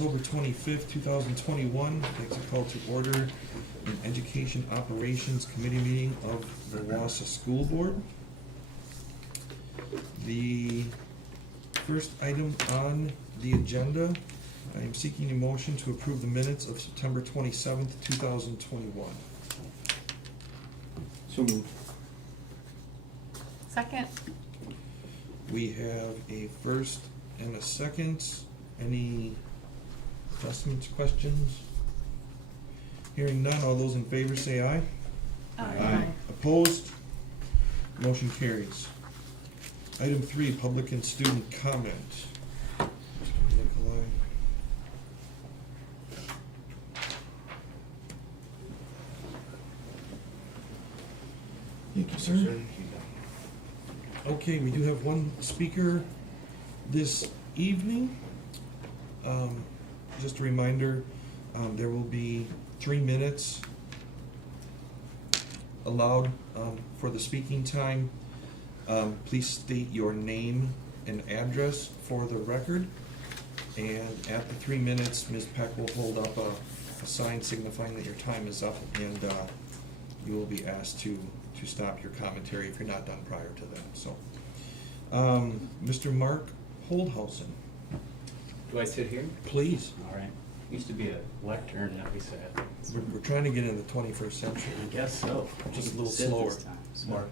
October 25th, 2021. I'd like to call to order an Education Operations Committee meeting of the Wausau School Board. The first item on the agenda, I am seeking a motion to approve the minutes of September 27th, 2021. So moved. Second. We have a first and a second. Any adjustments, questions? Hearing none, all those in favor say aye. Aye. Opposed? Motion carries. Item 3, public and student comment. Mr. Nikolai. Thank you, sir. Okay, we do have one speaker this evening. Just a reminder, there will be 3 minutes allowed for the speaking time. Please state your name and address for the record. And at the 3 minutes, Ms. Peck will hold up a sign signifying that your time is up, and you will be asked to stop your commentary if you're not done prior to that. So, Mr. Mark Holdhausen. Do I sit here? Please. All right. Used to be a lectern that we sat. We're trying to get in the 21st century. I guess so. Just a little Sit slower. this time. Mark,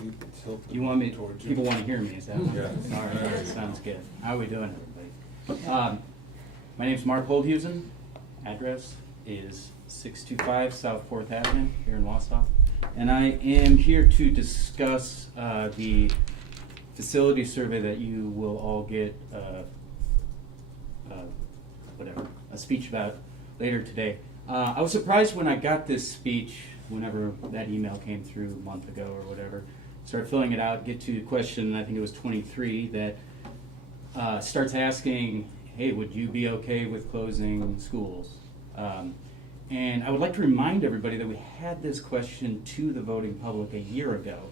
you tilt the You want me? towards you. People want to hear me. Is that? Yeah. All right. Sounds good. How are we doing, everybody? My name's Mark Holdhusen. Address is 625 South 4th Avenue here in Wausau, and I am here to discuss the facility survey that you will all get a speech about later today. I was surprised when I got this speech, whenever that email came through a month ago or whatever. Started filling it out, get to question, I think it was 23, that starts asking, hey, would you be okay with closing schools? And I would like to remind everybody that we had this question to the voting public a year ago,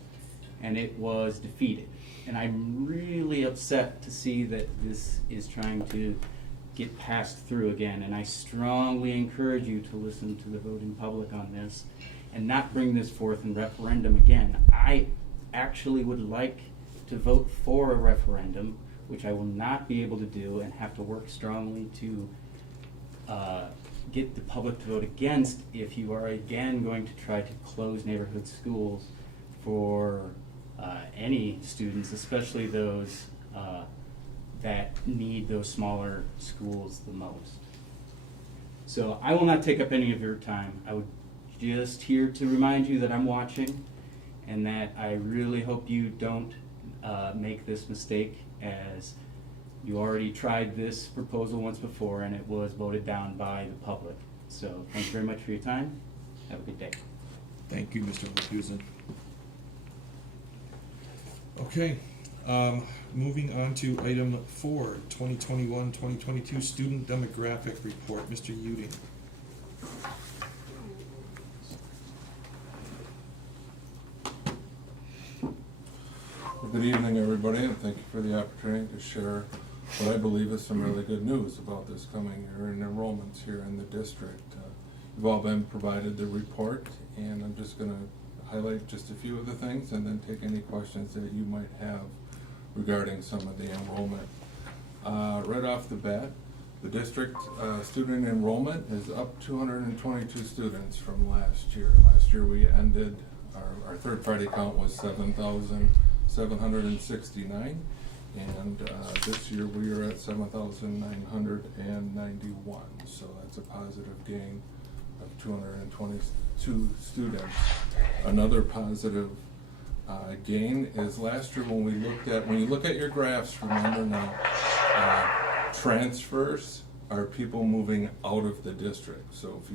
and it was defeated. And I'm really upset to see that this is trying to get passed through again, and I strongly encourage you to listen to the voting public on this and not bring this forth in referendum again. I actually would like to vote for a referendum, which I will not be able to do and have to work strongly to get the public to vote against if you are again going to try to close neighborhood schools for any students, especially those that need those smaller schools the most. So I will not take up any of your time. I would just here to remind you that I'm watching and that I really hope you don't make this mistake, as you already tried this proposal once before and it was voted down by the public. So thank you very much for your time. Have a good day. Thank you, Mr. Holdhusen. Okay, moving on to item 4, 2021-2022 Student Demographic Report. Mr. Uding. Good evening, everybody, and thank you for the opportunity to share what I believe is some really good news about this coming year in enrollments here in the district. You've all been provided the report, and I'm just going to highlight just a few of the things and then take any questions that you might have regarding some of the enrollment. Right off the bat, the district student enrollment is up 222 students from last year. Last year we ended, our third party count was 7,769, and this year we are at 7,991, so that's a positive gain of 222 students. Another positive gain is last year when you look at your graphs, remember now, transfers are people moving out of the district. So if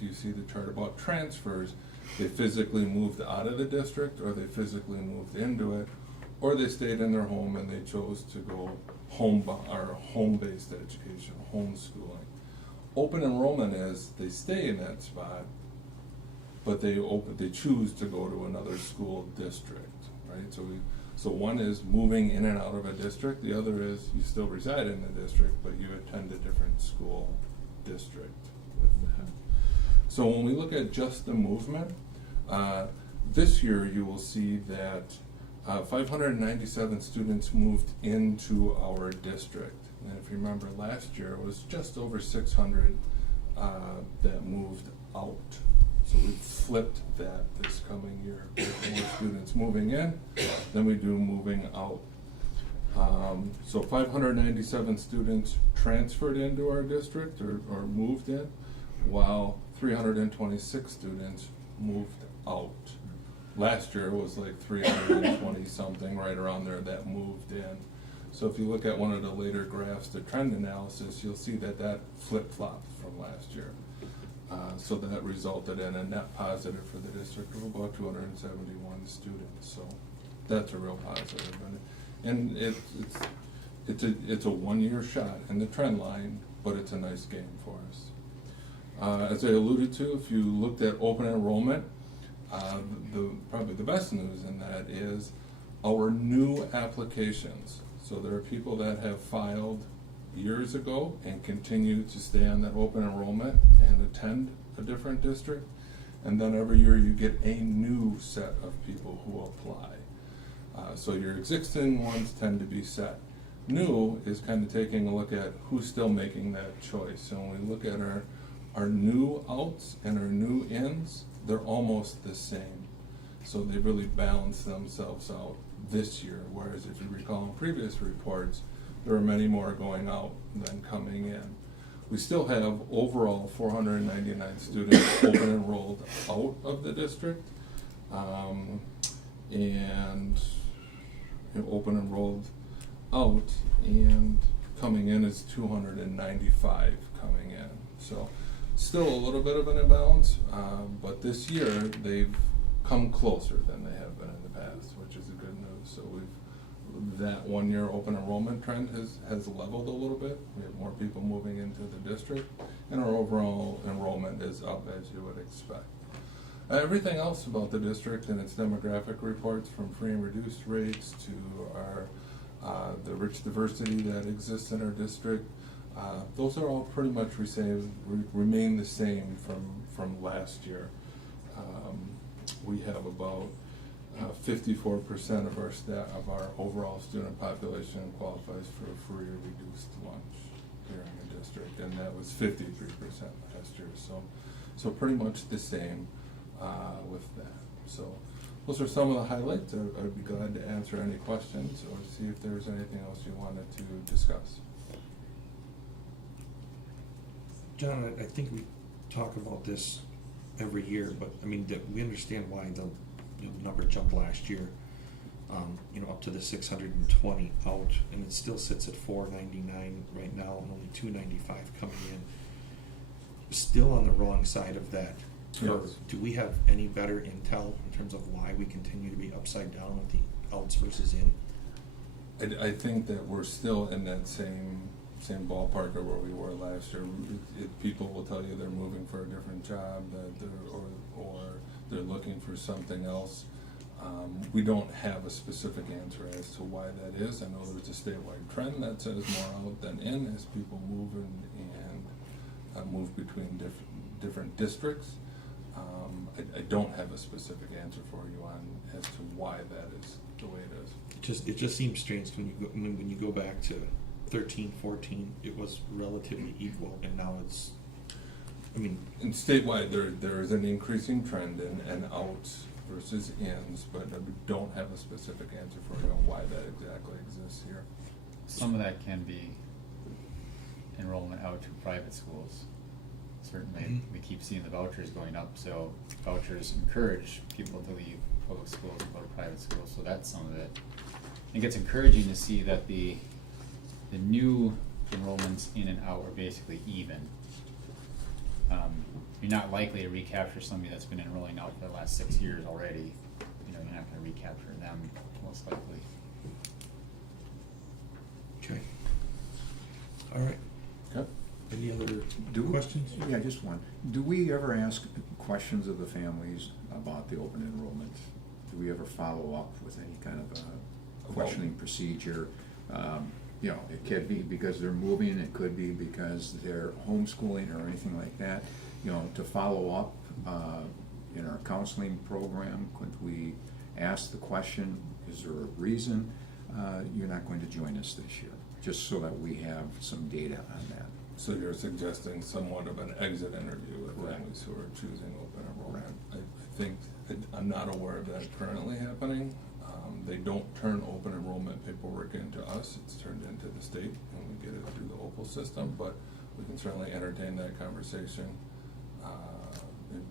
you see the chart about transfers, they physically moved out of the district, or they physically moved into it, or they stayed in their home and they chose to go home-based education, homeschooling. Open enrollment is they stay in that spot, but they choose to go to another school district, right? So one is moving in and out of a district, the other is you still reside in the district, but you attend a different school district with that. So when we look at just the movement, this year you will see that 597 students moved into our district. And if you remember last year, it was just over 600 that moved out. So we flipped that this coming year. We have more students moving in than we do moving out. So 597 students transferred into our district or moved in, while 326 students moved out. Last year it was like 320 something, right around there, that moved in. So if you look at one of the later graphs, the trend analysis, you'll see that that flip-flopped from last year. So that resulted in a net positive for the district of about 271 students. So that's a real positive. And it's a one-year shot in the trend line, but it's a nice gain for us. As I alluded to, if you looked at open enrollment, probably the best news in that is our new applications. So there are people that have filed years ago and continue to stay on that open enrollment and attend a different district. And then every year you get a new set of people who apply. So your existing ones tend to be set. New is kind of taking a look at who's still making that choice. So when we look at our new outs and our new ins, they're almost the same. So they really balance themselves out this year, whereas if you recall in previous reports, there are many more going out than coming in. We still have overall 499 students open enrolled out of the district, and open enrolled out, and coming in is 295 coming in. So still a little bit of an imbalance, but this year they've come closer than they have been in the past, which is a good news. So that 1 year open enrollment trend has leveled a little bit. We have more people moving into the district, and our overall enrollment is up, as you would expect. Everything else about the district and its demographic reports, from free and reduced rates to the rich diversity that exists in our district, those are all pretty much remain the same from last year. We have about 54% of our overall student population qualifies for a free or reduced lunch here in the district, and that was 53% last year. So pretty much the same with that. So those are some of the highlights. I'd be glad to answer any questions or see if there's anything else you wanted to discuss. John, I think we talk about this every year, but I mean, we understand why the number jumped last year, up to the 620 out, and it still sits at 499 right now, and only 295 coming in. Still on the wrong side of that curve. Yes. Do we have any better intel in terms of why we continue to be upside down with the outs versus in? I think that we're still in that same ballpark of where we were last year. People will tell you they're moving for a different job, or they're looking for something else. We don't have a specific answer as to why that is. I know there's a statewide trend that says more out than in as people move and move between different districts. I don't have a specific answer for you on as to why that is the way it is. It just seems strange when you go back to 13, 14, it was relatively equal, and now it's, And statewide, there is an increasing trend in outs versus ins, but we don't have a specific answer for you on why that exactly exists here. Some of that can be enrollment out to private schools. Certainly, we keep seeing the vouchers going up, so vouchers encourage people to leave public schools and go to private schools, so that's some of it. I think it's encouraging to see that the new enrollments in and out are basically even. You're not likely to recapture somebody that's been enrolling out for the last 6 years already. You're not going to recapture them most likely. okay. All right. Okay. Any other Do we- questions? Yeah, just one. Do we ever ask questions of the families about the open enrollment? Do we ever follow up with any kind of questioning procedure. You know, it could be because they're moving, it could be because they're homeschooling or anything like that. You know, to follow up in our counseling program, could we ask the question, is there a reason you're not going to join us this year? Just so that we have some data on that. So you're suggesting somewhat of an exit interview with Correct. families who are choosing open enrollment? I think, I'm not aware of that currently happening. They don't turn open enrollment paperwork into us, it's turned into the state, and we get it through the OPAL system, but we can certainly entertain that conversation,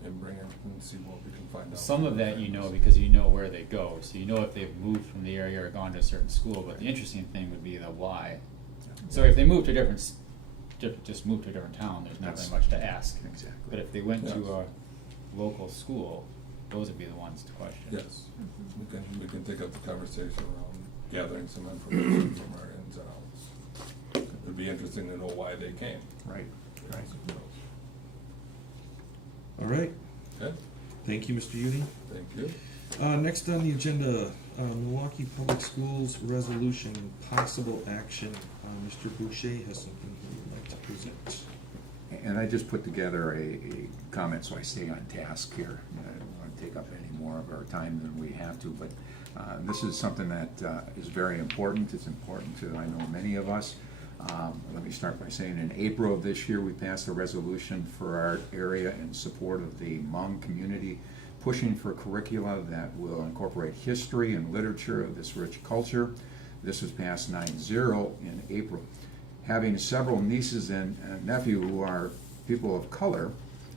and bring it and see what we can find out. Some of that you know because you know where they go, so you know if they've moved from the area or gone to a certain school, but the interesting thing would be the why. So if they moved to a different, just moved to a different town, there's not That's- very much to ask. Exactly. But if they went Yes. to a local school, those would be the ones to question. Yes, we can take up the conversation around gathering some information from our ins and outs. It'd be interesting to know why they came. Right, right. All right, Okay, thank you, Mr. Udi. thank you. Next on the agenda, Milwaukee Public Schools resolution and possible action. Mr. Boucher has something he would like to present. And I just put together a comment so I stay on task here. I don't want to take up any more of our time than we have to, but this is something that is very important. It's important to, I know, many of us. Let me start by saying in April of this year, we passed a resolution for our area in support of the Hmong community, pushing for curricula that will incorporate history and literature of this rich culture. This was passed 9-0 in April. Having several nieces and nephew who are people of color,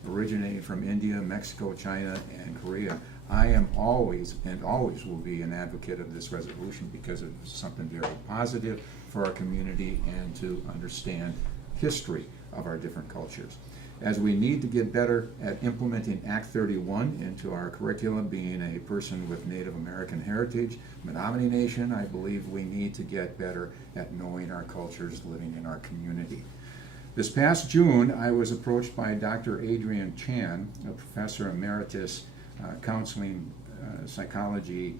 originating from India, Mexico, China, and Korea, I am always and always will be an advocate of this resolution because it's something very positive for our community and to understand history of our different cultures. As we need to get better at implementing Act 31 into our curriculum, being a person with Native American heritage, Menominee Nation, I believe we need to get better at knowing our cultures living in our community. This past June, I was approached by Dr. Adrian Chan, a professor emeritus, counseling psychology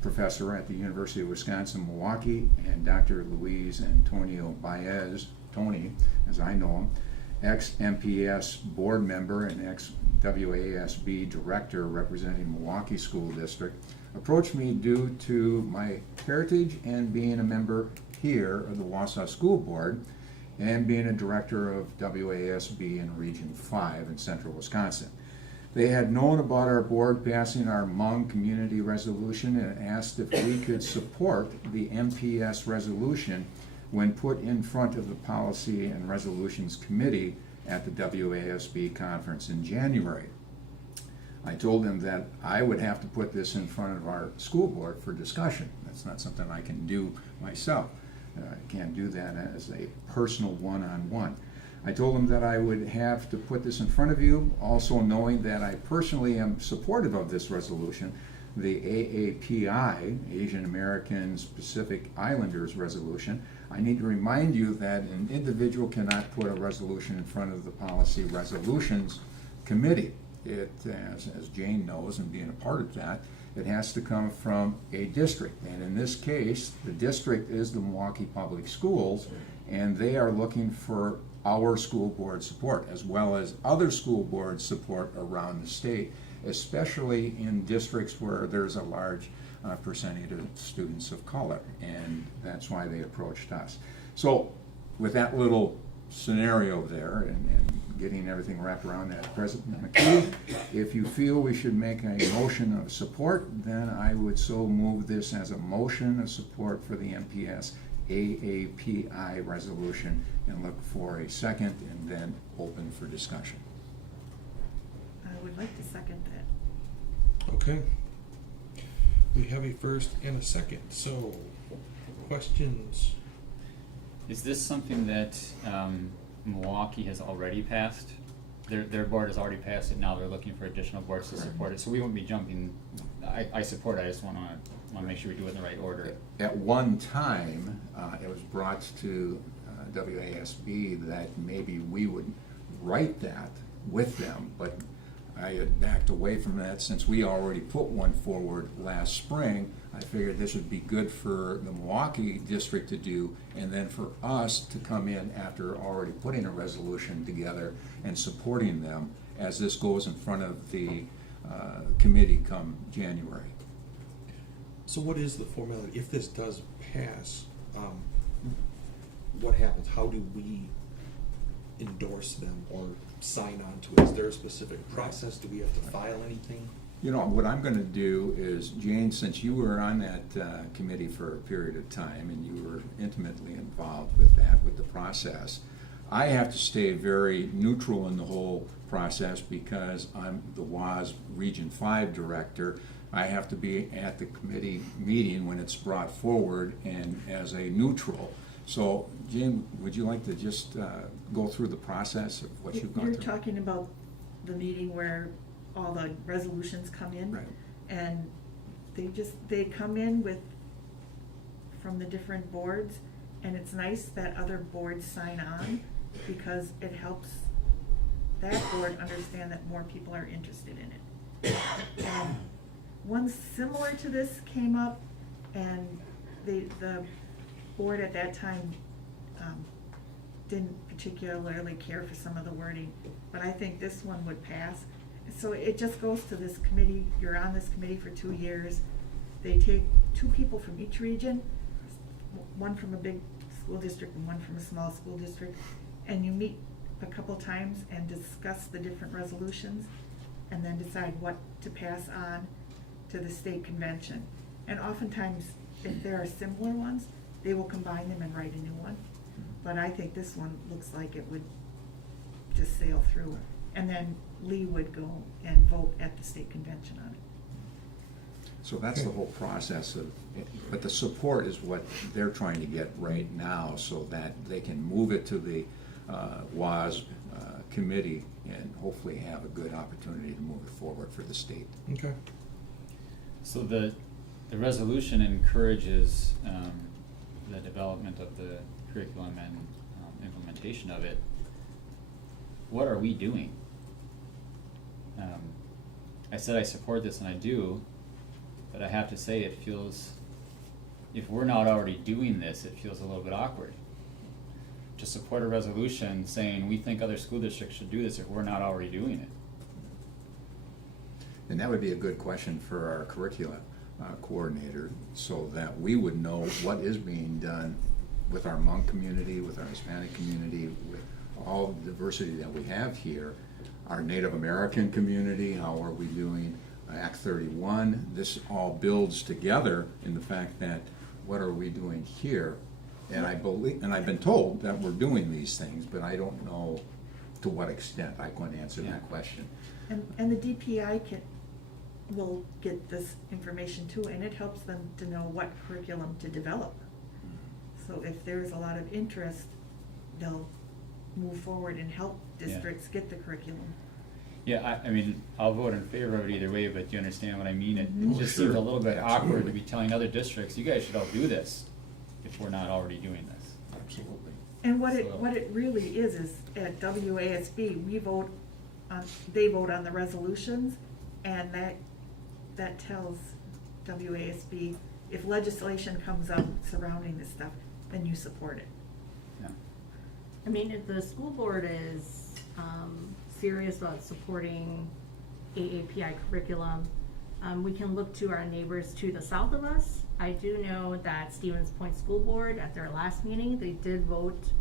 professor at the University of Wisconsin-Milwaukee, and Dr. Luis Antonio Baez, Tony, as I know him, ex-MPS board member and ex-WASB director representing Milwaukee School District, approached me due to my heritage and being a member here of the Wausau School Board and being a director of WASB in Region 5 in central Wisconsin. They had known about our board passing our Hmong community resolution and asked if we could support the MPS resolution when put in front of the Policy and Resolutions Committee at the WASB conference in January. I told them that I would have to put this in front of our school board for discussion. That's not something I can do myself. I can't do that as a personal one-on-one. I told them that I would have to put this in front of you, also knowing that I personally am supportive of this resolution, the AAPI, Asian Americans Pacific Islanders Resolution. I need to remind you that an individual cannot put a resolution in front of the Policy Resolutions Committee. It, as Jane knows, and being a part of that, it has to come from a district. And in this case, the district is the Milwaukee Public Schools, and they are looking for our school board support, as well as other school board support around the state, especially in districts where there's a large percentage of students of color, and that's why they approached us. So with that little scenario there and getting everything wrapped around that, President McKee, if you feel we should make a motion of support, then I would so move this as a motion of support for the MPS AAPI resolution and look for a second and then open for discussion. I would like to second that. Okay. We have a first and a second, so questions? Is this something that Milwaukee has already passed? Their board has already passed it, now they're looking for additional boards to support it, so we won't be jumping, I support it, I just wanna make sure we do it in the right order. At one time, it was brought to WASB that maybe we would write that with them, but I had backed away from that since we already put one forward last spring. I figured this would be good for the Milwaukee district to do, and then for us to come in after already putting a resolution together and supporting them as this goes in front of the committee come January. So what is the formality? If this does pass, what happens? How do we endorse them or sign on to it? Is there a specific process? Do we have to file anything? You know, what I'm gonna do is, Jane, since you were on that committee for a period of time and you were intimately involved with that, with the process, I have to stay very neutral in the whole process because I'm the WAS Region 5 director. I have to be at the committee meeting when it's brought forward and as a neutral. So, Jane, would you like to just go through the process of what you've gone through? You're talking about the meeting where all the resolutions come in? Right. And they come in from the different boards, and it's nice that other boards sign on because it helps that board understand that more people are interested in it. And one similar to this came up, and the board at that time didn't particularly care for some of the wording, but I think this one would pass. So it just goes to this committee. You're on this committee for 2 years. They take 2 people from each region, one from a big school district and one from a small school district, and you meet a couple times and discuss the different resolutions and then decide what to pass on to the state convention. And oftentimes, if there are similar ones, they will combine them and write a new one. But I think this one looks like it would just sail through. And then Lee would go and vote at the state convention on it. So that's the whole process of, but the support is what they're trying to get right now so that they can move it to the WAS committee and hopefully have a good opportunity to move it forward for the state. Okay. So the resolution encourages the development of the curriculum and implementation of it. What are we doing? I said I support this, and I do, but I have to say it feels, if we're not already doing this, it feels a little bit awkward to support a resolution saying we think other school districts should do this if we're not already doing it. And that would be a good question for our curricula coordinator so that we would know what is being done with our Hmong community, with our Hispanic community, with all the diversity that we have here, our Native American community, how are we doing, Act 31, this all builds together in the fact that what are we doing here? And I believe, and I've been told that we're doing these things, but I don't know to what extent. I couldn't answer that question. And the DPI will get this information too, and it helps them to know what curriculum to develop. So if there's a lot of interest, they'll move forward and help districts get the curriculum. Yeah, I mean, I'll vote in favor of it either way, but do you understand what I mean? It Mhm. just Sure. seems a little bit awkward to Absolutely. be telling other districts, you guys should all do this, if we're not already doing this. Absolutely. And what So- it really is at WASB, they vote on the resolutions, and that tells WASB, if legislation comes up surrounding this stuff, then you support it. Yeah. I mean, if the school board is serious about supporting AAPI curriculum, we can look to our neighbors to the south of us. I do know that Stevens Point School Board, at their last meeting, they did vote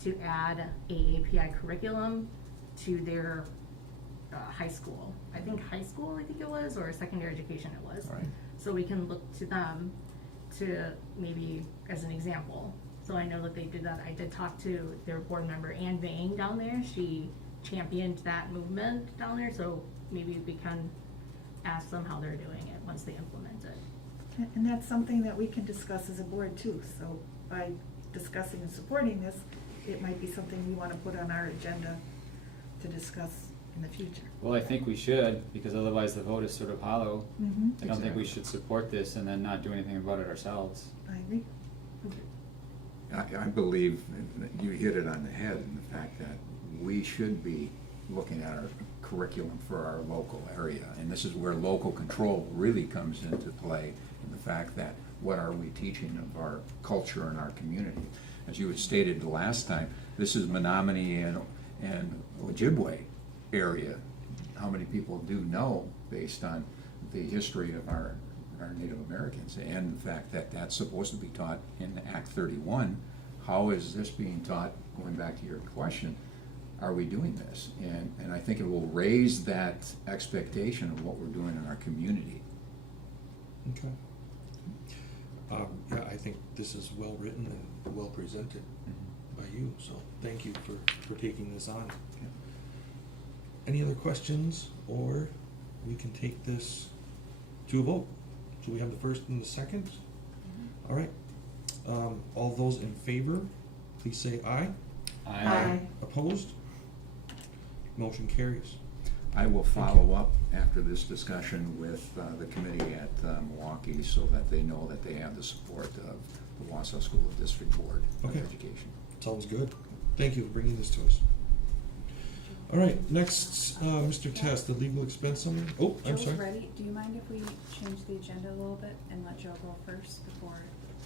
to add AAPI curriculum to their high school. I think it was, or secondary education it was. All right. So we can look to them to maybe as an example. So I know that they did that. I did talk to their board member, Ann Vang, down there. She championed that movement down there, so maybe we can ask them how they're doing it once they implement it. And that's something that we can discuss as a board too. So by discussing and supporting this, it might be something we want to put on our agenda to discuss in the future. Well, I think we should, because otherwise the vote is sort of hollow. Mm-hmm. I don't think we Exactly. should support this and then not do anything about it ourselves. I agree. I believe that you hit it on the head in the fact that we should be looking at our curriculum for our local area. And this is where local control really comes into play, in the fact that what are we teaching of our culture and our community? As you had stated the last time, this is Menominee and Ojibwe area. How many people do know, based on the history of our Native Americans and the fact that that's supposed to be taught in Act 31? How is this being taught? Going back to your question, are we doing this? And I think it will raise that expectation of what we're doing in our community. Okay. Yeah, I think this is well written and well presented by you, so thank you for taking this on. Yeah. Any other questions, or we can take this to a vote? So we have the first and the second? All right. All those in favor, please say aye. Aye. Opposed? Motion carries. I will follow up after this discussion with the committee at Milwaukee, so that they know that they have the support of the Wausau School District Board Okay. of Education. Sounds good. Thank you for bringing this to us. All right, next, Mr. Test, the legal expense summary. Oh, I'm Joe's sorry. ready. Do you mind if we change the agenda a little bit and let Joe go first before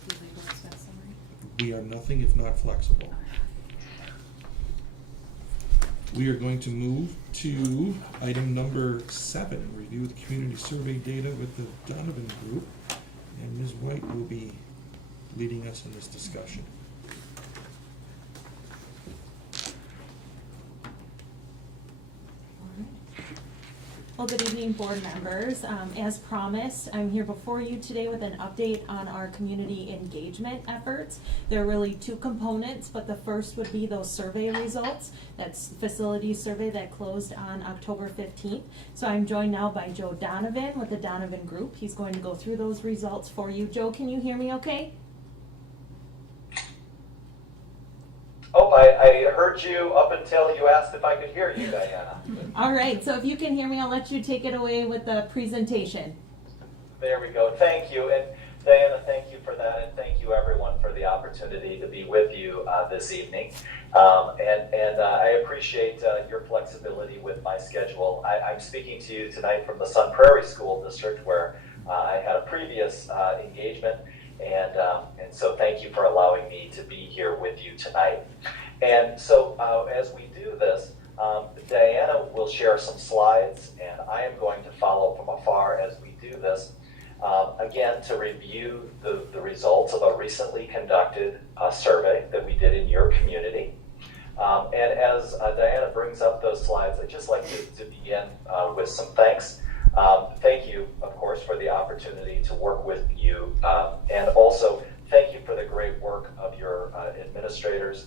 the legal expense summary? We are nothing if not flexible. We are going to move to item number 7, review the community survey data with the Donovan Group. And Ms. White will be leading us in this discussion. Well, good evening, board members. As promised, I'm here before you today with an update on our community engagement efforts. There are really 2 components, but the first would be those survey results. That's facility survey that closed on October 15th. So I'm joined now by Joe Donovan with the Donovan Group. He's going to go through those results for you. Joe, can you hear me okay? Oh, I heard you up until you asked if I could hear you, Diana. All right, so if you can hear me, I'll let you take it away with the presentation. There we go. Thank you. And Diana, thank you for that. And thank you, everyone, for the opportunity to be with you this evening. And I appreciate your flexibility with my schedule. I'm speaking to you tonight from the Sun Prairie School District, where I had a previous engagement. And so thank you for allowing me to be here with you tonight. And so as we do this, Diana will share some slides, and I am going to follow from afar as we do this. Again, to review the results of a recently conducted survey that we did in your community. And as Diana brings up those slides, I'd just like to begin with some thanks. Thank you, of course, for the opportunity to work with you, and also thank you for the great work of your administrators,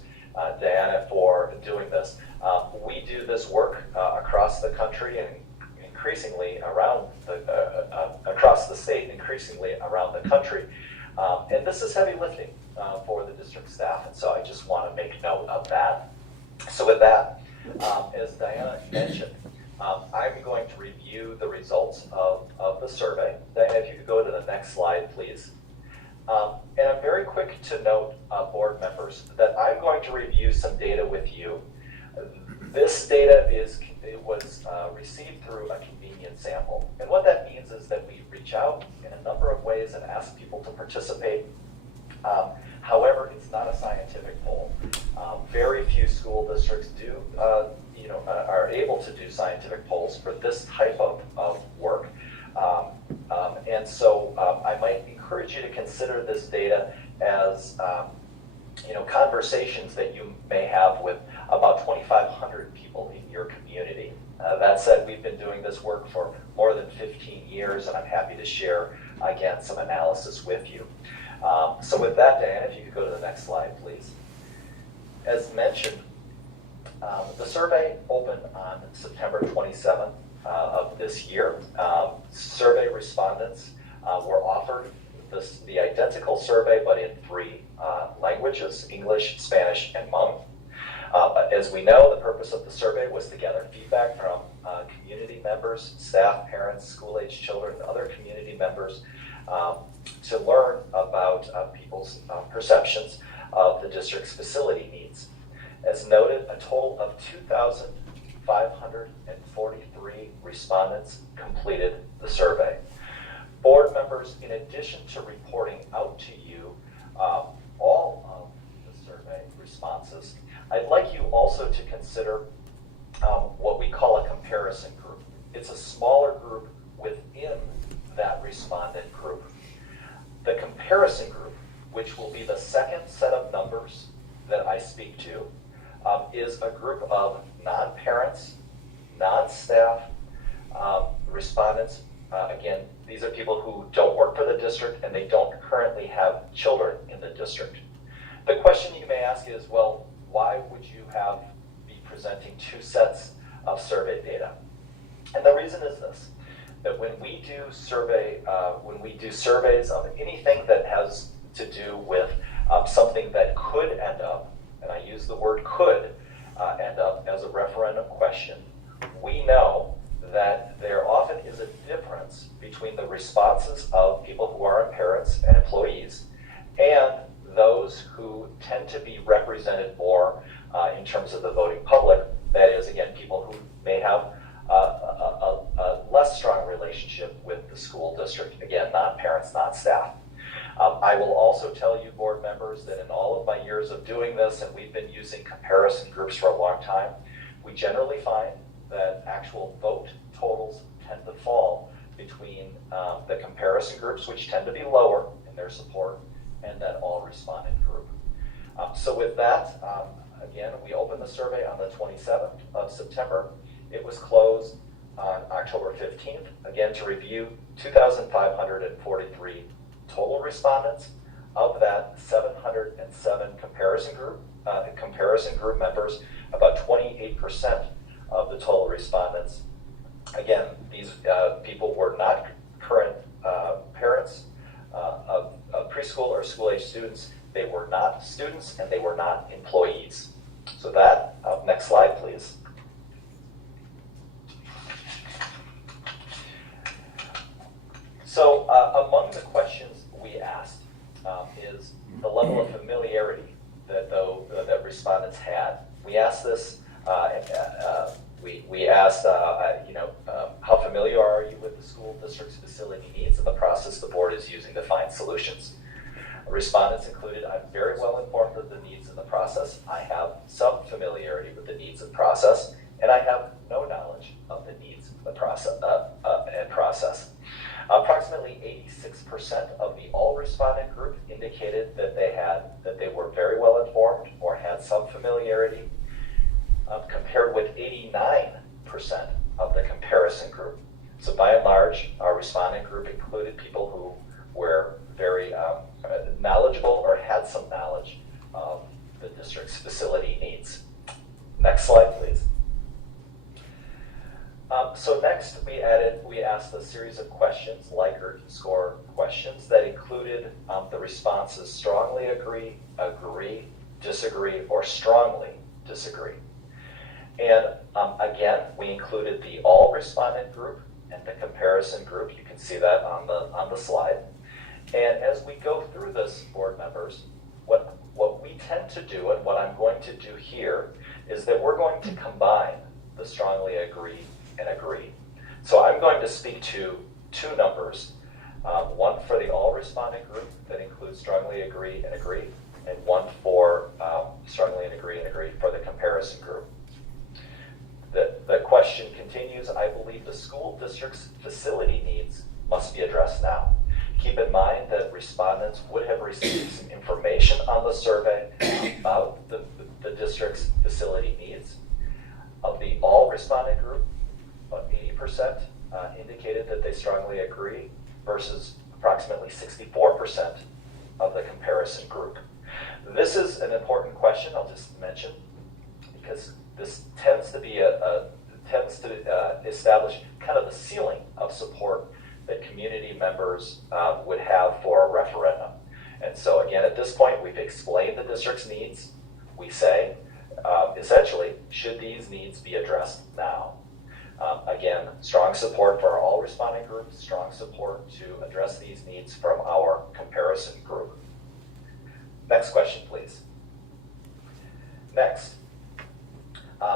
Diana, for doing this. We do this work across the country and increasingly around across the state, increasingly around the country, and this is heavy lifting for the district staff, and so I just want to make note of that. So with that, as Diana mentioned, I'm going to review the results of the survey. Diana, if you could go to the next slide, please. And I'm very quick to note, board members, that I'm going to review some data with you. This data was received through a convenient sample. And what that means is that we reach out in a number of ways and ask people to participate. However, it's not a scientific poll. Very few school districts are able to do scientific polls for this type of work. And so I might encourage you to consider this data as conversations that you may have with about 2,500 people in your community. That said, we've been doing this work for more than 15 years, and I'm happy to share, again, some analysis with you. So with that, Diana, if you could go to the next slide, please. As mentioned, the survey opened on September 27th of this year. Survey respondents were offered the identical survey, but in 3 languages: English, Spanish, and Hmong. As we know, the purpose of the survey was to gather feedback from community members, staff, parents, school-age children, and other community members to learn about people's perceptions of the district's facility needs. As noted, a total of 7,543 respondents completed the survey. Board members, in addition to reporting out to you all of the survey responses, I'd like you also to consider what we call a comparison group. It's a smaller group within that respondent group. The comparison group, which will be the second set of numbers that I speak to, is a group of non-parents, non-staff respondents. Again, these are people who don't work for the district and they don't currently have children in the district. The question you may ask is, well, why would you be presenting two sets of survey data? And the reason is this, that when we do surveys of anything that has to do with something that could end up, and I use the word could end up as a referendum question, we know that there often is a difference between the responses of people who are parents and employees and those who tend to be represented more in terms of the voting public. That is, again, people who may have a less strong relationship with the school district. Again, not parents, not staff. I will also tell you, board members, that in all of my years of doing this, and we've been using comparison groups for a long time, we generally find that actual vote totals tend to fall between the comparison groups, which tend to be lower in their support, and that all respondent group. So with that, again, we opened the survey on the 27th of September. It was closed on October 15th, again to review 2,543 total respondents. Of that, 707 comparison group members, about 28% of the total respondents. Again, these people were not current parents of preschool or school-age students. They were not students and they were not employees. So that, next slide, please. So among the questions we asked is the level of familiarity that respondents had. We asked this. We asked, how familiar are you with the school district's facility needs and the process the board is using to find solutions? Respondents included, I'm very well informed of the needs in the process. I have some familiarity with the needs and process, and I have no knowledge of the needs of the process. Approximately 86% of the all respondent group indicated that they were very well informed or had some familiarity, compared with 89% of the comparison group. So by and large, our respondent group included people who were very knowledgeable or had some knowledge of the district's facility needs. Next slide, please. So next, we asked a series of questions, Likert score questions, that included the responses strongly agree, disagree, or strongly disagree. And again, we included the all respondent group and the comparison group. You can see that on the slide. And as we go through this, board members, what we tend to do, and what I'm going to do here, is that we're going to combine the strongly agree and agree. So I'm going to speak to two numbers, one for the all respondent group that includes strongly agree, and one for strongly agree for the comparison group. The question continues, I believe the school district's facility needs must be addressed now. Keep in mind that respondents would have received some information on the survey about the district's facility needs. Of the all respondent group, about 80% indicated that they strongly agree versus approximately 64% of the comparison group. This is an important question, I'll just mention, because this tends to establish kind of the ceiling of support that community members would have for a referendum. And so again, at this point, we've explained the district's needs. We say, essentially, should these needs be addressed now? Again, strong support for our all responding groups, strong support to address these needs from our comparison group. Next question, please. Next,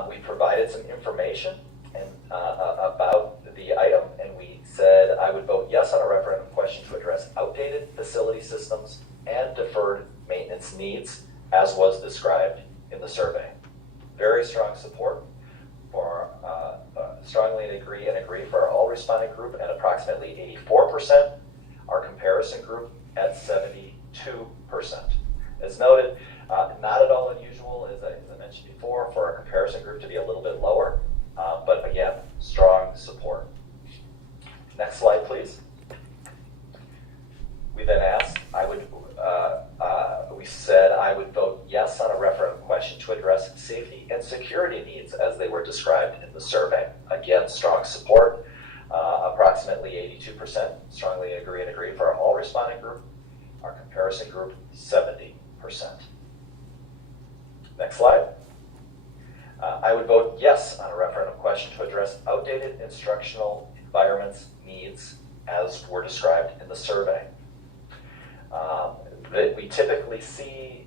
We provided some information and about the item, and we said I would vote yes on a referendum question to address outdated facility systems and deferred maintenance needs, as was described in the survey. Very strong support for strongly agree for our all responding group at approximately 84%, our comparison group at 72%. As noted, not at all unusual, as I mentioned before, for our comparison group to be a little bit lower, but again, strong support. Next slide, please. We then asked, we said I would vote yes on a referendum question to address safety and security needs as they were described in the survey. Again, strong support, approximately 82% strongly agree for our all responding group, our comparison group 70%. Next slide. I would vote yes on a referendum question to address outdated instructional environments needs as were described in the survey. That we typically see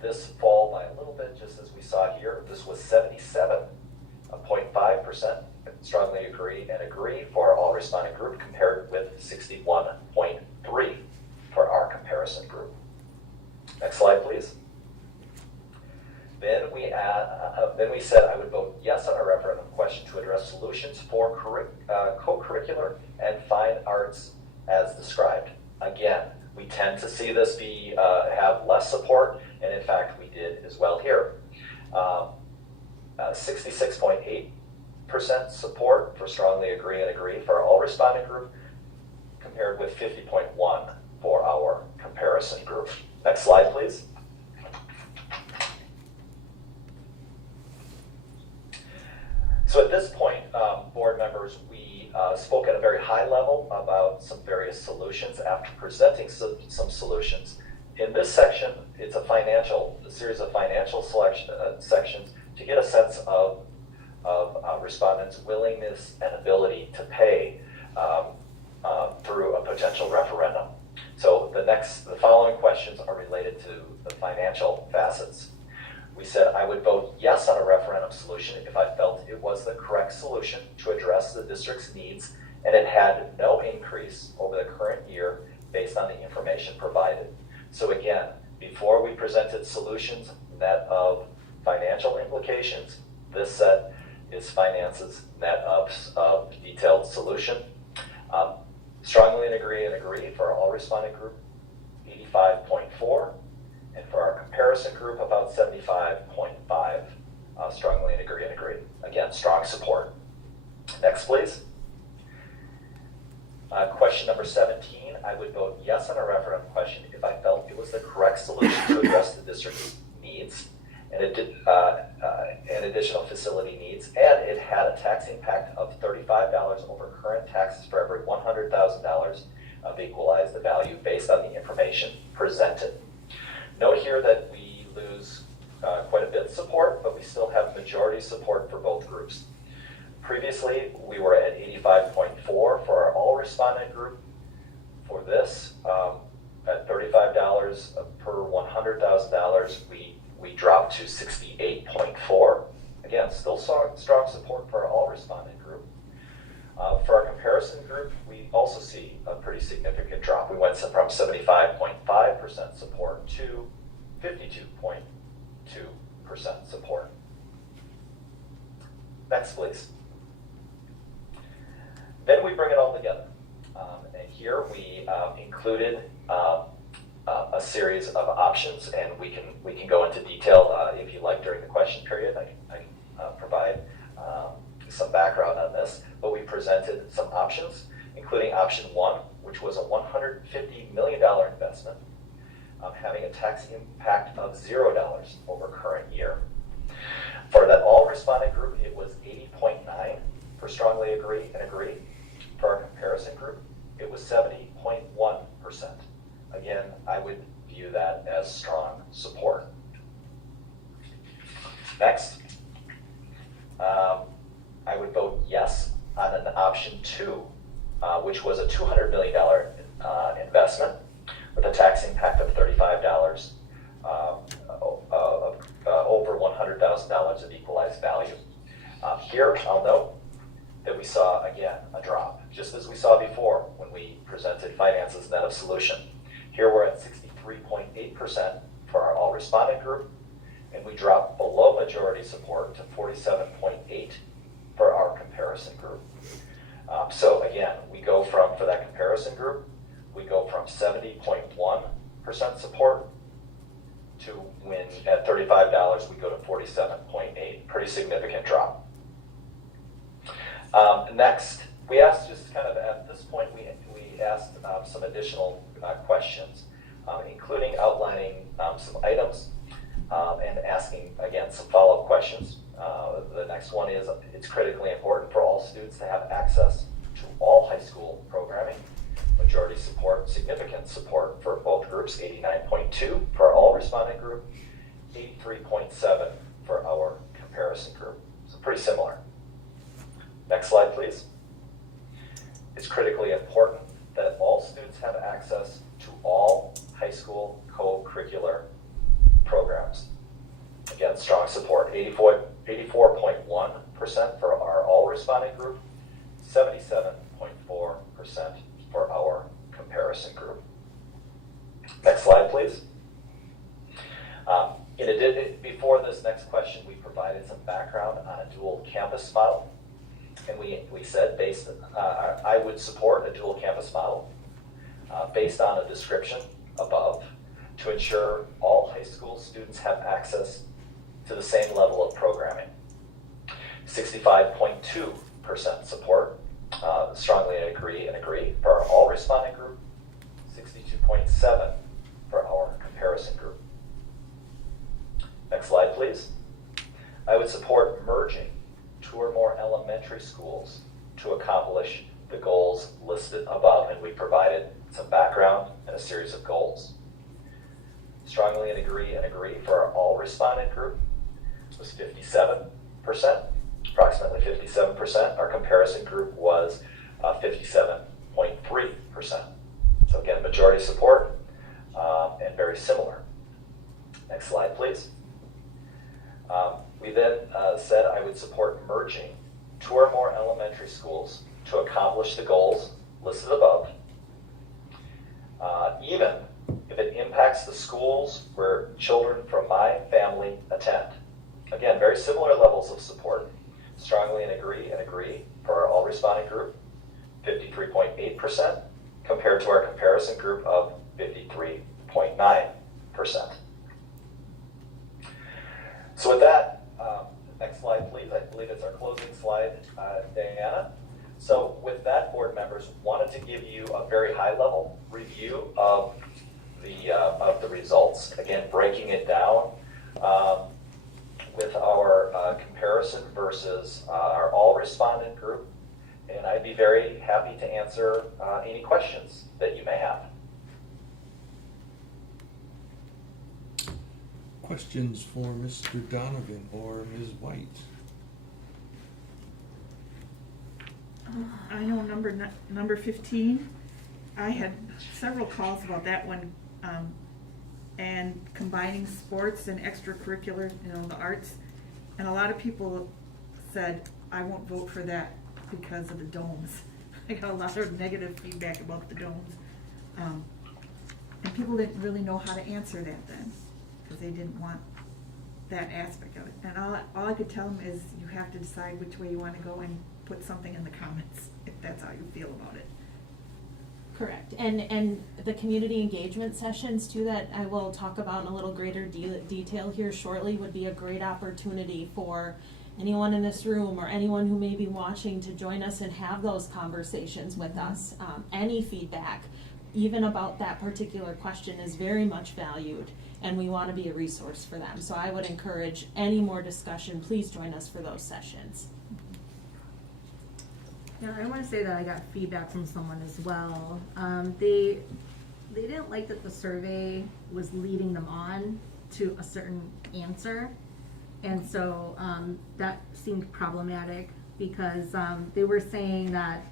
this fall by a little bit, just as we saw here. This was 77.5% strongly agree for our all responding group, compared with 61.3% for our comparison group. Next slide, please. Then we said I would vote yes on a referendum question to address solutions for co-curricular and fine arts as described. Again, we tend to see this have less support, and in fact we did as well here. 66.8% support for strongly agree for our all responding group, compared with 50.1% for our comparison group. Next slide, please. So at this point, board members, we spoke at a very high level about some various solutions after presenting some solutions. In this section, it's a series of financial sections to get a sense of respondents' willingness and ability to pay through a potential referendum. So the following questions are related to the financial facets. We said I would vote yes on a referendum solution if I felt it was the correct solution to address the district's needs and it had no increase over the current year based on the information provided. So again, before we presented solutions net of financial implications, this set is finances net of detailed solution. Strongly agree for our all responding group, 85.4%. And for our comparison group, about 75.5%, strongly agree. Again, strong support. Next, please. Question number 17, I would vote yes on a referendum question if I felt it was the correct solution to address the district's needs and additional facility needs, and it had a tax impact of $35 over current taxes for every $100,000 of equalized the value based on the information presented. Note here that we lose quite a bit of support, but we still have majority support for both groups. Previously, we were at 85.4% for our all respondent group. For this, at $35 per $100,000, we dropped to 68.4%. Again, still strong support for our all respondent group. For our comparison group, we also see a pretty significant drop. We went from 75.5% support to 52.2% support. Next, please. Then we bring it all together. And here we included a series of options, and we can go into detail if you like during the question period. I can provide some background on this, but we presented some options, including option 1, which was a $150 million investment, having a tax impact of $0 over current year. For that all respondent group, it was 80.9% for strongly agree. For our comparison group, it was 70.1%. Again, I would view that as strong support. Next. I would vote yes on an option 2, which was a $200 million investment with a tax impact of $35 over $100,000. $100,000 of equalized value. Here, I'll note that we saw, again, a drop, just as we saw before when we presented finances net of solution. Here we're at 63.8% for our all respondent group, and we dropped below majority support to 47.8 for our comparison group. So again, we go from, for that comparison group, we go from 70.1% support to when at $35, we go to 47.8, pretty significant drop. Next, we asked just kind of at this point, we asked some additional questions, including outlining some items and asking, again, some follow-up questions. The next one is, it's critically important for all students to have access to all high school programming. Majority support, significant support for both groups, 89.2 for our all respondent group, 83.7 for our comparison group. So pretty similar. Next slide, please. It's critically important that all students have access to all high school co-curricular programs. Again, strong support, 84.1% for our all responding group, 77.4% for our comparison group. Next slide, please. In addition, before this next question, we provided some background on a dual campus model. And we said I would support a dual campus model based on a description above to ensure all high school students have access to the same level of programming. 65.2% support, strongly agree for our all responding group, 62.7 for our comparison group. Next slide, please. I would support merging 2 or more elementary schools to accomplish the goals listed above, and we provided some background and a series of goals. Strongly agree for our all respondent group was 57%, approximately 57%. Our comparison group was 57.3%. So again, majority support and very similar. Next slide, please. We then said I would support merging 2 or more elementary schools to accomplish the goals listed above, even if it impacts the schools where children from my family attend. Again, very similar levels of support. Strongly agree for our all responding group, 53.8%, compared to our comparison group of 53.9%. So with that, next slide, please. I believe it's our closing slide, Diana. So with that, board members, wanted to give you a very high-level review of the results. Again, breaking it down with our comparison versus our all-respondent group. And I'd be very happy to answer any questions that you may have. Questions for Mr. Donovan or Ms. White? I know number 15, I had several calls about that one, and combining sports and extracurricular, the arts. And a lot of people said, I won't vote for that because of the domes. I got a lot of negative feedback about the domes. And people didn't really know how to answer that then, because they didn't want that aspect of it. And all I could tell them is you have to decide which way you want to go and put something in the comments if that's how you feel about it. Correct. And the community engagement sessions too, that I will talk about in a little greater detail here shortly, would be a great opportunity for anyone in this room or anyone who may be watching to join us and have those conversations with us. Any feedback, even about that particular question, is very much valued, and we want to be a resource for them. So I would encourage any more discussion, please join us for those sessions. Yeah, I want to say that I got feedback from someone as well. They didn't like that the survey was leading them on to a certain answer, and so that seemed problematic because they were saying that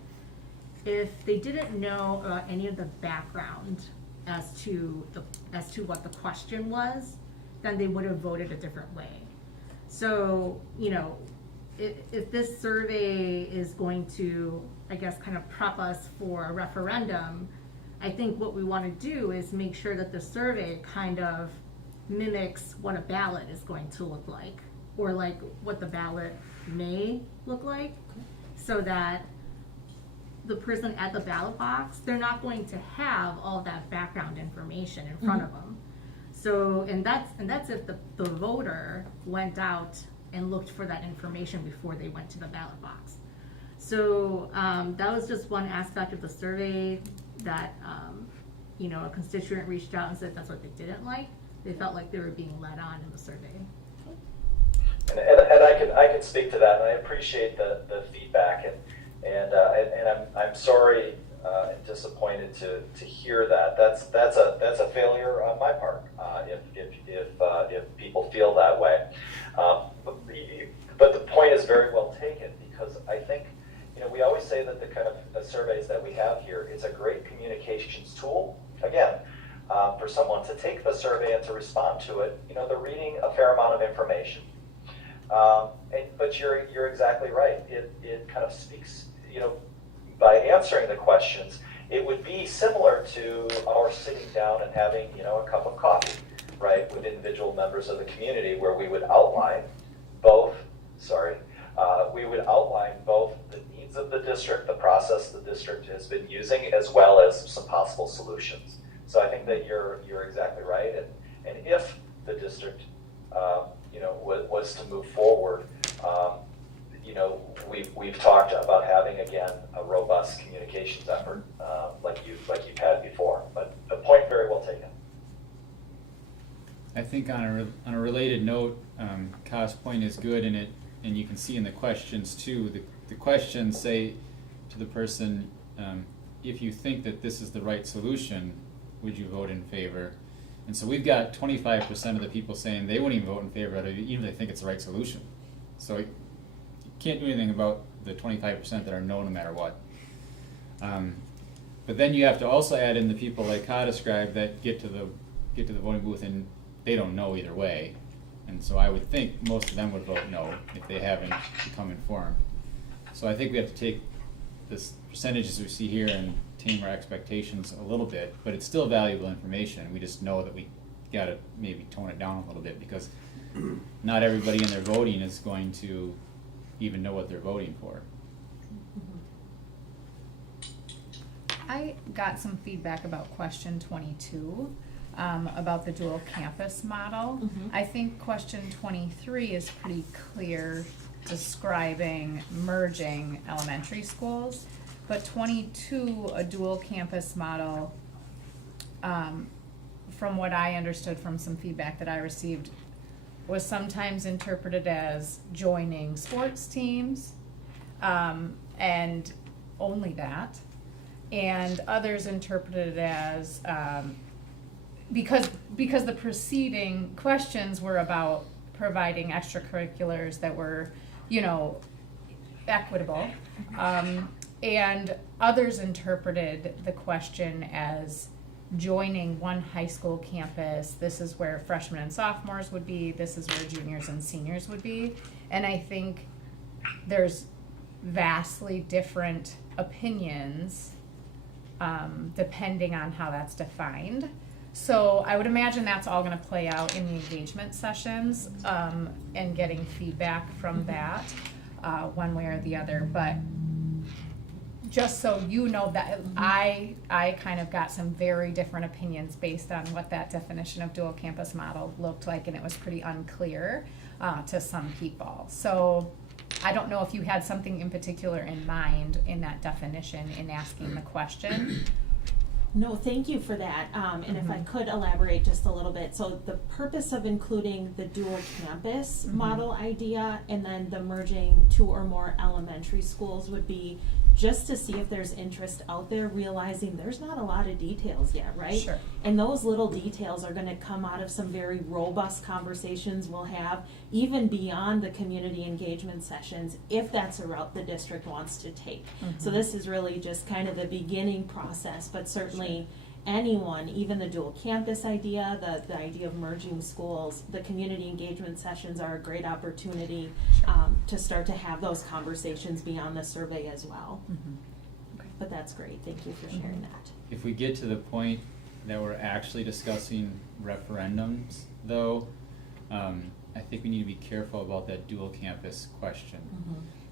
if they didn't know about any of the background as to what the question was, then they would have voted a different way. So, you know, if this survey is going to, I guess, kind of prep us for a referendum, I think what we want to do is make sure that the survey kind of mimics what a ballot is going to look like, or like what the ballot may look like, so that the person at the ballot box, they're not going to have all that background information in front of them. So, and that's if the voter went out and looked for that information before they went to the ballot box. So that was just one aspect of the survey that, you know, a constituent reached out and said that's what they didn't like. They felt like they were being led on in the survey. And I can speak to that, and I appreciate the feedback, and I'm sorry and disappointed to hear that. That's a failure on my part if people feel that way. But the point is very well taken, because I think, you know, we always say that the kind of surveys that we have here, it's a great communications tool. Again, for someone to take the survey and to respond to it, you know, they're reading a fair amount of information. But you're exactly right. It kind of speaks, you know, by answering the questions, it would be similar to our sitting down and having, you know, a cup of coffee, right, with individual members of the community, where we would outline both the needs of the district, the process the district has been using, as well as some possible solutions. So I think that you're exactly right, and if the district you know, was to move forward, you know, we've talked about having, again, a robust communications effort, like you've had before. But the point very well taken. I think on a related note, Kyle's point is good, and you can see in the questions too. The questions say to the person, if you think that this is the right solution, would you vote in favor? And so we've got 25% of the people saying they wouldn't even vote in favor of it, even if they think it's the right solution. So you can't do anything about the 25% that are no matter what. But then you have to also add in the people like Ka described that get to the voting booth and they don't know either way. And so I would think most of them would vote no if they haven't become informed. So I think we have to take this percentages we see here and tame our expectations a little bit, but it's still valuable information. We just know that we gotta maybe tone it down a little bit, because not everybody in their voting is going to even know what they're voting for. I got some feedback about question 22, about the dual campus model. I think question 23 is pretty clear, describing merging elementary schools. But 22, a dual campus model, from what I understood from some feedback that I received, was sometimes interpreted as joining sports teams, and only that. And others interpreted it as, because the preceding questions were about providing extracurriculars that were, you know, equitable. And others interpreted the question as joining one high school campus. This is where freshmen and sophomores would be. This is where juniors and seniors would be. And I think there's vastly different opinions depending on how that's defined. So I would imagine that's all going to play out in the engagement sessions, and getting feedback from that one way or the other. But just so you know that I kind of got some very different opinions based on what that definition of dual campus model looked like, and it was pretty unclear to some people. So I don't know if you had something in particular in mind in that definition in asking the question. No, thank you for that. And if I could elaborate just a little bit. So the purpose of including the dual campus model idea and then the merging 2 or more elementary schools would be just to see if there's interest out there, realizing there's not a lot of details yet, right? Sure. And those little details are going to come out of some very robust conversations we'll have, even beyond the community engagement sessions, if that's a route the district wants to take. So this is really just kind of the beginning process, but certainly anyone, even the dual campus idea, the idea of merging schools, the community engagement sessions are a great opportunity to start to have those conversations beyond the survey as well. But that's great, thank you for sharing that. If we get to the point that we're actually discussing referendums, though, I think we need to be careful about that dual campus question.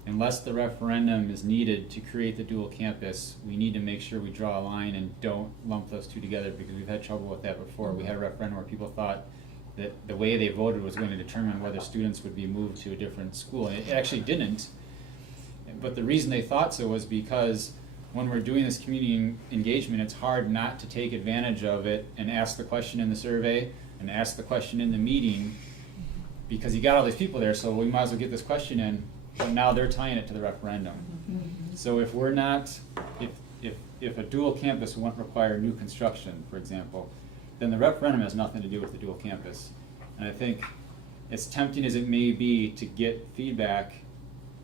Unless the referendum is needed to create the dual campus, we need to make sure we draw a line and don't lump those two together, because we've had trouble with that before. We had a referendum where people thought that the way they voted was going to determine whether students would be moved to a different school, and it actually didn't. But the reason they thought so was because when we're doing this community engagement, it's hard not to take advantage of it and ask the question in the survey and ask the question in the meeting, because you got all these people there, so we might as well get this question in, but now they're tying it to the referendum. So if we're not, if a dual campus won't require new construction, for example, then the referendum has nothing to do with the dual campus. And I think, as tempting as it may be to get feedback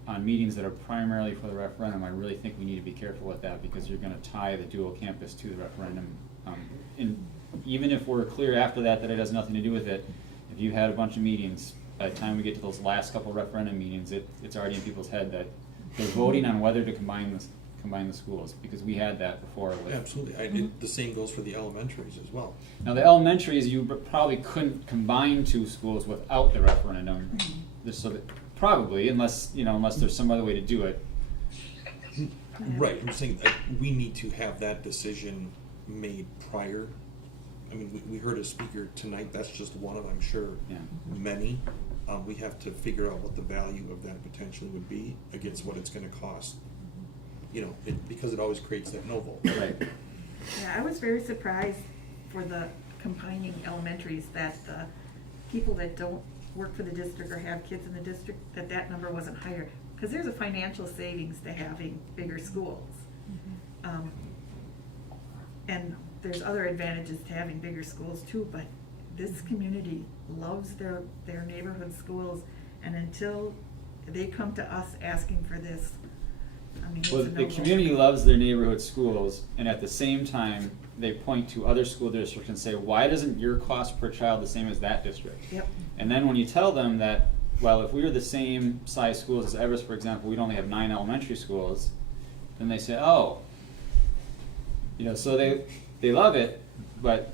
on meetings that are primarily for the referendum, I really think we need to be careful with that, because you're going to tie the dual campus to the referendum. And even if we're clear after that it has nothing to do with it, if you had a bunch of meetings, by the time we get to those last couple referendum meetings, it's already in people's head that they're voting on whether to combine the schools, because we had that before. With Absolutely. The same goes for the elementaries as well. Now the elementaries, you probably couldn't combine two schools without the referendum, just so that probably, unless there's some other way to do it. Right, I'm saying that we need to have that decision made prior. I mean, we heard a speaker tonight, that's just one of, I'm sure, many. We have to figure out what the value of that potentially would be against what it's gonna cost. Because it always creates that no vote. Right. Yeah, I was very surprised for the combining elementaries that the people that don't work for the district or have kids in the district, that number wasn't higher. Because there's a financial savings to having bigger schools. And there's other advantages to having bigger schools too, but this community loves their neighborhood schools, and until they come to us asking for this, I mean, it's a Well, the no-go. community loves their neighborhood schools, and at the same time, they point to other school districts and say, why isn't your cost per child the same as that district? Yep. And then when you tell them that, well, if we were the same size schools as Everest, for example, we'd only have 9 elementary schools, then they say, oh. So they love it, but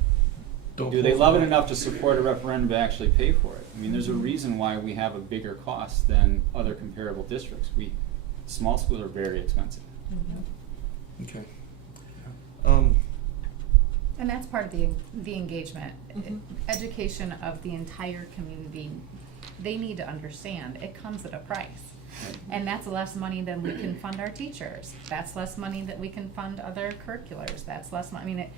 do they love it enough to support a referendum to actually pay for it? I mean, there's a reason why we have a bigger cost than other comparable districts. Small schools are very expensive. Okay. And that's part of the engagement. Education of the entire community. They need to understand it comes at a price. And that's less money than we can fund our teachers. That's less money that we can fund other curriculars. That's less money. I mean,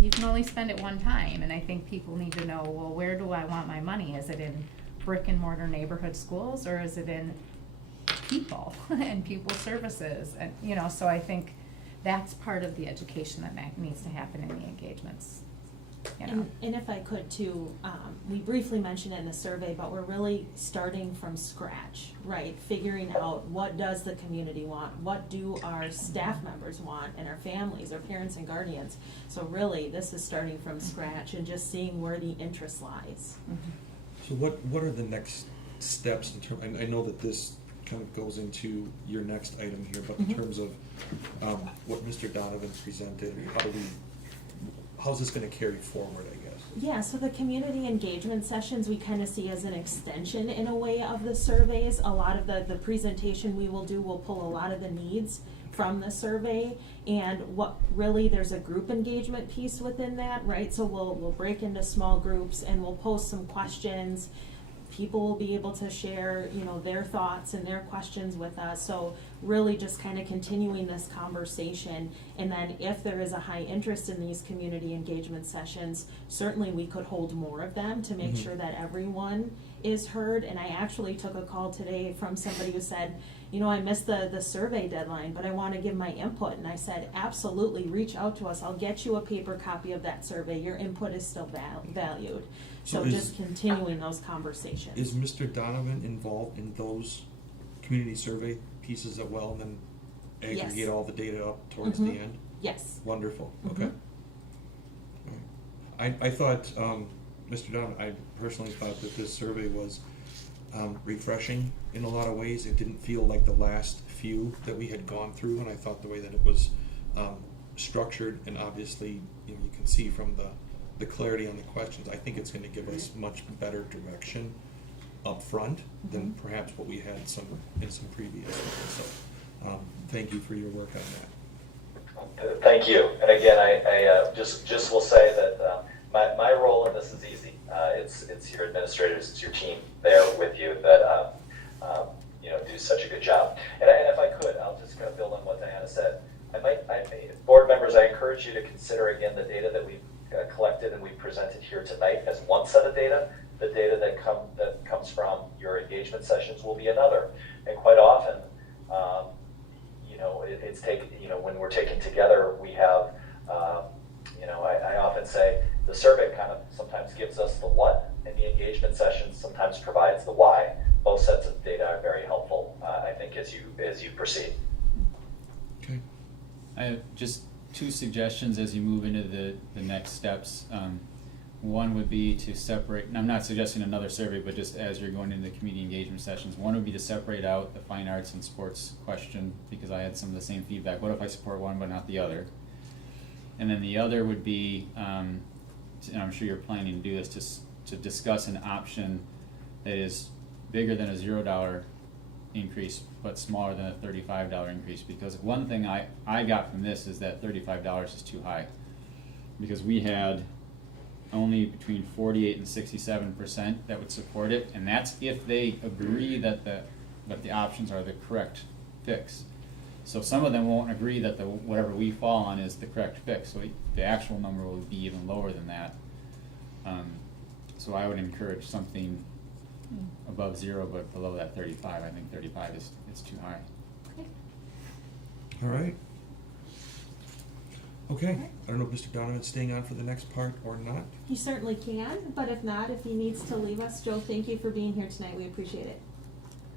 you can only spend it one time, and I think people need to know, well, where do I want my money? Is it in brick and mortar neighborhood schools, or is it in people and people services? And so I think that's part of the education that needs to happen in the engagements. And if I could too, we briefly mentioned it in the survey, but we're really starting from scratch, right? Figuring out what does the community want, what do our staff members want, and our families, our parents and guardians. So really, this is starting from scratch and just seeing where the interest lies. So what are the next steps in terms? I know that this kind of goes into your next item here, but in terms of what Mr. Donovan presented, how's this going to carry forward, I guess? Yeah, so the community engagement sessions we kind of see as an extension in a way of the surveys. A lot of the presentation we will do will pull a lot of the needs from the survey, and what really there's a group engagement piece within that, right? So we'll break into small groups and we'll post some questions. People will be able to share, their thoughts and their questions with us. So really just kind of continuing this conversation. And then if there is a high interest in these community engagement sessions, certainly we could hold more of them to make sure that everyone is heard. And I actually took a call today from somebody who said, I missed the survey deadline, but I want to give my input. And I said, absolutely, reach out to us. I'll get you a paper copy of that survey. Your input is still valued. So just continuing those conversations. Is Mr. Donovan involved in those community survey pieces as well, and then aggregate Yes. all the data up towards the end? Yes. Wonderful. Okay. I thought, Mr. Donovan, I personally thought that this survey was refreshing in a lot of ways. It didn't feel like the last few that we had gone through, and I thought the way that it was structured, and obviously, you can see from the clarity on the questions, I think it's going to give us much better direction up front than perhaps what we had in some previous ones. So thank you for your work on that. Thank you. And again, I just will say that my role in this is easy. It's your administrators, it's your team there with you that do such a good job. And if I could, I'll just kind of build on what Diana said. Board members, I encourage you to consider again the data that we've collected and we presented here tonight as one set of data. The data that comes from your engagement sessions will be another. And quite often, it's taken. When we're taken together, we have. I often say the survey kind of sometimes gives us the what, and the engagement sessions sometimes provides the why. Both sets of data are very helpful, I think, as you proceed. Okay. I have just two suggestions as you move into the next steps. One would be to separate, and I'm not suggesting another survey, but just as you're going into the community engagement sessions, one would be to separate out the fine arts and sports question, because I had some of the same feedback. What if I support one but not the other? And then the other would be, and I'm sure you're planning to do this, to discuss an option that is bigger than a $0 increase, but smaller than a $35 increase. Because one thing I got from this is that $35 is too high. Because we had only between 48 and 67% that would support it, and that's if they agree that the options are the correct fix. So some of them won't agree that whatever we fall on is the correct fix. So the actual number will be even lower than that. So I would encourage something above 0 but below that 35. I think 35 is too high. Okay. All right. Okay. I don't know if Mr. Donovan's staying on for the next part or not. You certainly can, but if not, if he needs to leave us, Joe, thank you for being here tonight. We appreciate it.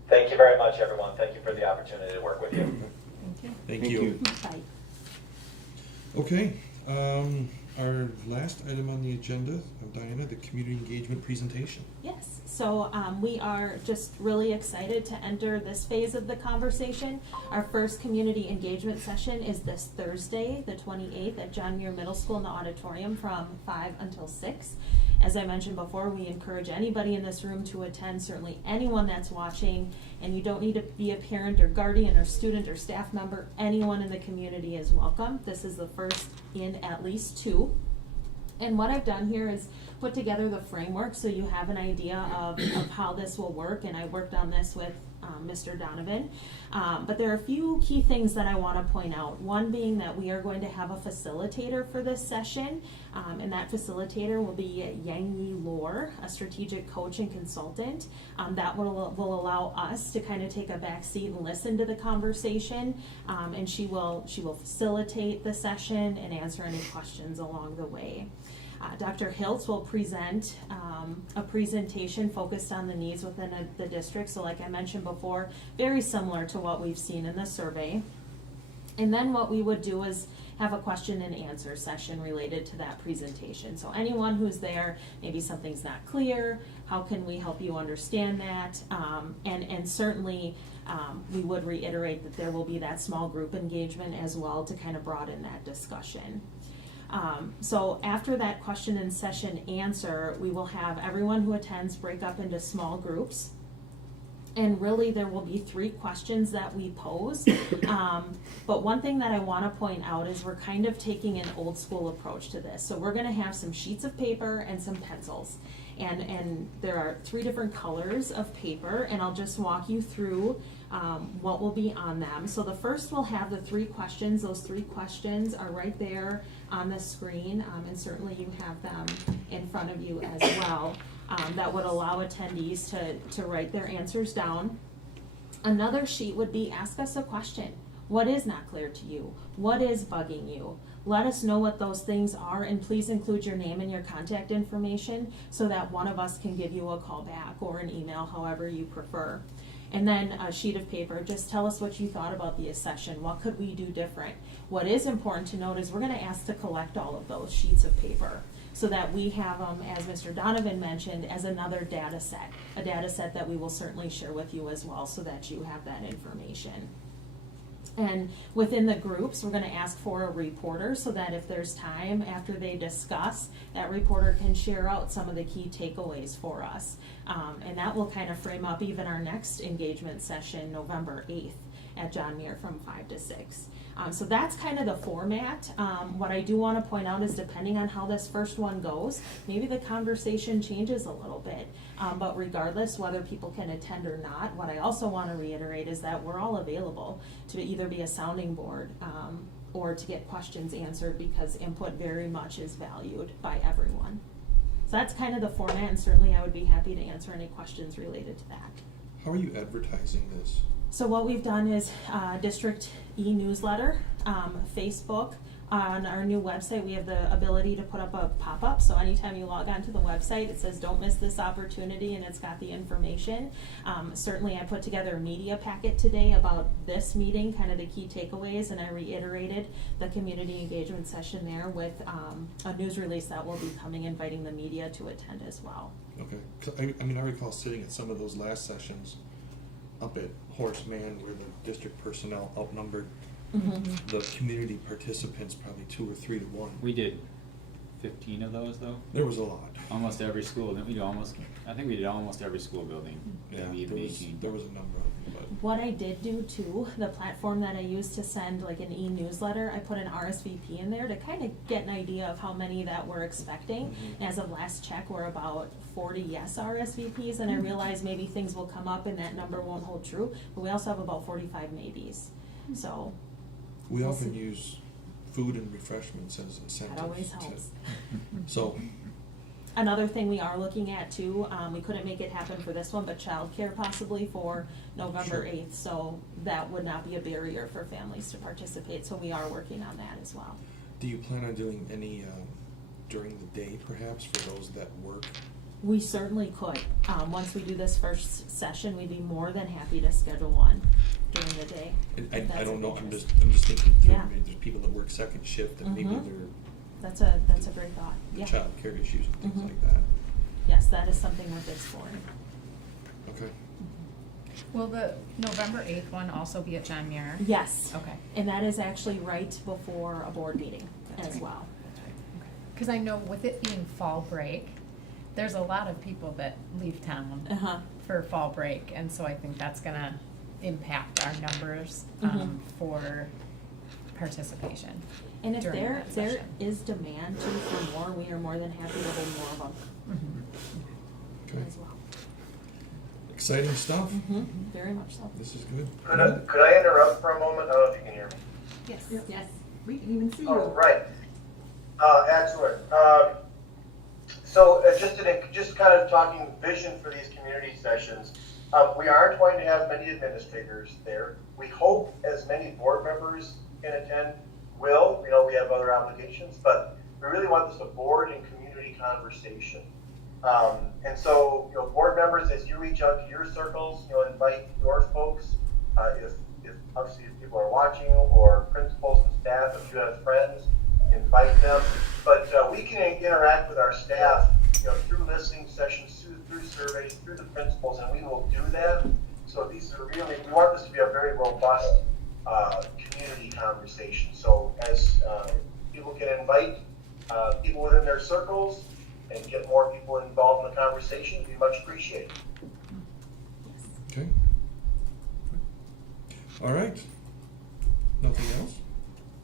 Thank you very much, everyone. Thank you for the opportunity to work with you. Thank you. Bye. Okay. Our last item on the agenda, Diana, the community engagement presentation. Yes, so we are just really excited to enter this phase of the conversation. Our first community engagement session is this Thursday, the 28th, at John Muir Middle School in the auditorium from 5 until 6. As I mentioned before, we encourage anybody in this room to attend, certainly anyone that's watching, and you don't need to be a parent or guardian or student or staff member. Anyone in the community is welcome. This is the first in at least 2. And what I've done here is put together the framework so you have an idea of how this will work, and I worked on this with Mr. Donovan. But there are a few key things that I want to point out. One being that we are going to have a facilitator for this session, and that facilitator will be Yang Yi Lor, a strategic coach and consultant. That will allow us to kind of take a back seat and listen to the conversation, and she will facilitate the session and answer any questions along the way. Dr. Hiltz will present a presentation focused on the needs within the district. So like I mentioned before, very similar to what we've seen in the survey. And then what we would do is have a question and answer session related to that presentation. So anyone who's there, maybe something's not clear, how can we help you understand that? And certainly we would reiterate that there will be that small group engagement as well to kind of broaden that discussion. So after that question and session answer, we will have everyone who attends break up into small groups. And really there will be 3 questions that we pose. But one thing that I want to point out is we're kind of taking an old school approach to this. So we're going to have some sheets of paper and some pencils. And there are 3 different colors of paper, and I'll just walk you through what will be on them. So the first will have the 3 questions. Those 3 questions are right there on the screen, and certainly you have them in front of you as well. That would allow attendees to write their answers down. Another sheet would be ask us a question. What is not clear to you? What is bugging you? Let us know what those things are, and please include your name and your contact information so that one of us can give you a call back or an email, however you prefer. And then a sheet of paper, just tell us what you thought about the session. What could we do different? What is important to note is we're going to ask to collect all of those sheets of paper. so that we have them, as Mr. Donovan mentioned, as another data set. A data set that we will certainly share with you as well, so that you have that information. And within the groups, we're gonna ask for a reporter, so that if there's time after they discuss, that reporter can share out some of the key takeaways for us. And that will kind of frame up even our next engagement session, November 8th, at John Muir from 5 to 6. So that's kind of the format. What I do want to point out is, depending on how this first one goes, maybe the conversation changes a little bit. But regardless, whether people can attend or not, what I also want to reiterate is that we're all available to either be a sounding board or to get questions answered, because input very much is valued by everyone. So that's kind of the format, and certainly I would be happy to answer any questions related to that. How are you advertising this? So what we've done is district e-newsletter, Facebook. On our new website, we have the ability to put up a pop-up, so anytime you log on to the website, it says don't miss this opportunity, and it's got the information. Certainly I put together a media packet today about this meeting, kind of the key takeaways, and I reiterated the community engagement session there with a news release that will be coming, inviting the media to attend as well. Okay, 'cause I mean, I recall sitting at some of those last sessions up at Horace Mann, where the district personnel outnumbered the community participants probably 2 or 3 to 1. We did 15 of those though. There was a lot. Almost every school. Didn't we do almost? I think we did almost every school building. Yeah, Maybe even 18. there was a number of them, but What I did do too, the platform that I used to send like an e-newsletter, I put an RSVP in there to kind of get an idea of how many that we're expecting. As of last check, we're about 40 yes RSVPs, and I realize maybe things will come up and that number won't hold true, but we also have about 45 maybes. So we we'll often see. use food and refreshments as incentives. That always to- helps. So, Another thing we are looking at too, we couldn't make it happen for this one, but childcare possibly for November Sure. 8th, so that would not be a barrier for families to participate, so we are working on that as well. do you plan on doing any during the day, perhaps, for those that work? We certainly could. Once we do this first session, we'd be more than happy to schedule one during the day. And if I that's don't of know. I'm interest. just thinking through. Yeah. Maybe there's people that work second shift, and maybe Mhm. they're That's a great thought, yeah. child care issues and things Mhm. like that. Yes, that is something worth exploring. Okay. Will the November 8th one also be at John Muir? Yes. Okay. And that is actually right before a board meeting That's as right. well. Because I know with it being fall break, there's a lot of people that leave town Uh-huh. for fall break, and so I think that's gonna impact our numbers Mhm. for participation. And if during there that session. is demand too for more, we are more than happy to hold more of them Okay. as well. Exciting stuff. Very much so. This is good. Could I interrupt for a moment? I don't know if you can hear me. Yes. Yes. We can even see you. Oh, right. Excellent. So just kind of talking vision for these community sessions, we aren't going to have many administrators there. We hope as many board members can attend will. We have other obligations, but we really want this a board and community conversation. And so, board members, as you reach out to your circles, invite your folks. If obviously if people are watching, or principals and staff, if you have friends, invite them. But we can interact with our staff, through listening sessions, through surveys, through the principals, and we will do that. So these are really, we want this to be a very robust community conversation. So as people can invite people within their circles and get more people involved in the conversation, it'd be much appreciated. Okay. All right. Nothing else?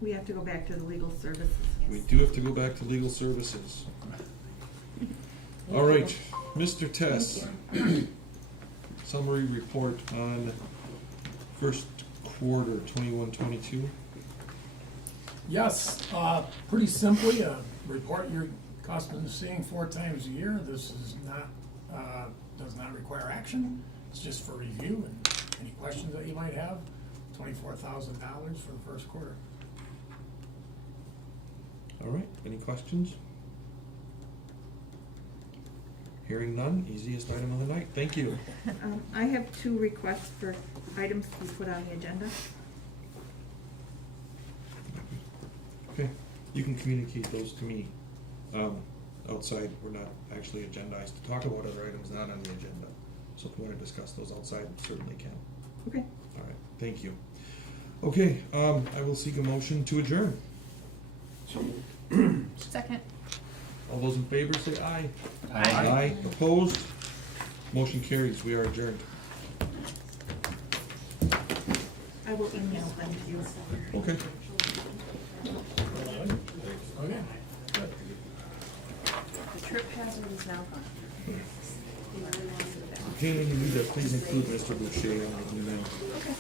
We have to go back to the legal services. We do have to go back to legal services. All right, Mr. Tess. Summary report on first quarter 21-22. Yes, pretty simply, a report you're accustomed to seeing 4 times a year. This is not, does not require action. It's just for review and any questions that you might have. $24,000 for the first quarter. All right, any questions? Hearing none, easiest item of the night. Thank you. I have 2 requests for items to be put on the agenda. Okay, you can communicate those to me. outside, we're not actually agendized to talk about other items not on the agenda. So if we want to discuss those outside, we certainly can. Okay. All right, thank you. Okay, I will seek a motion to adjourn. Second. All those in favor say aye. Aye. Opposed? Motion carries. We are adjourned. I will email them to you. Okay. Okay. The trip hazard is now gone. He really wants it back. Okay, and you need to please include Mr. Boucher on the email. Okay.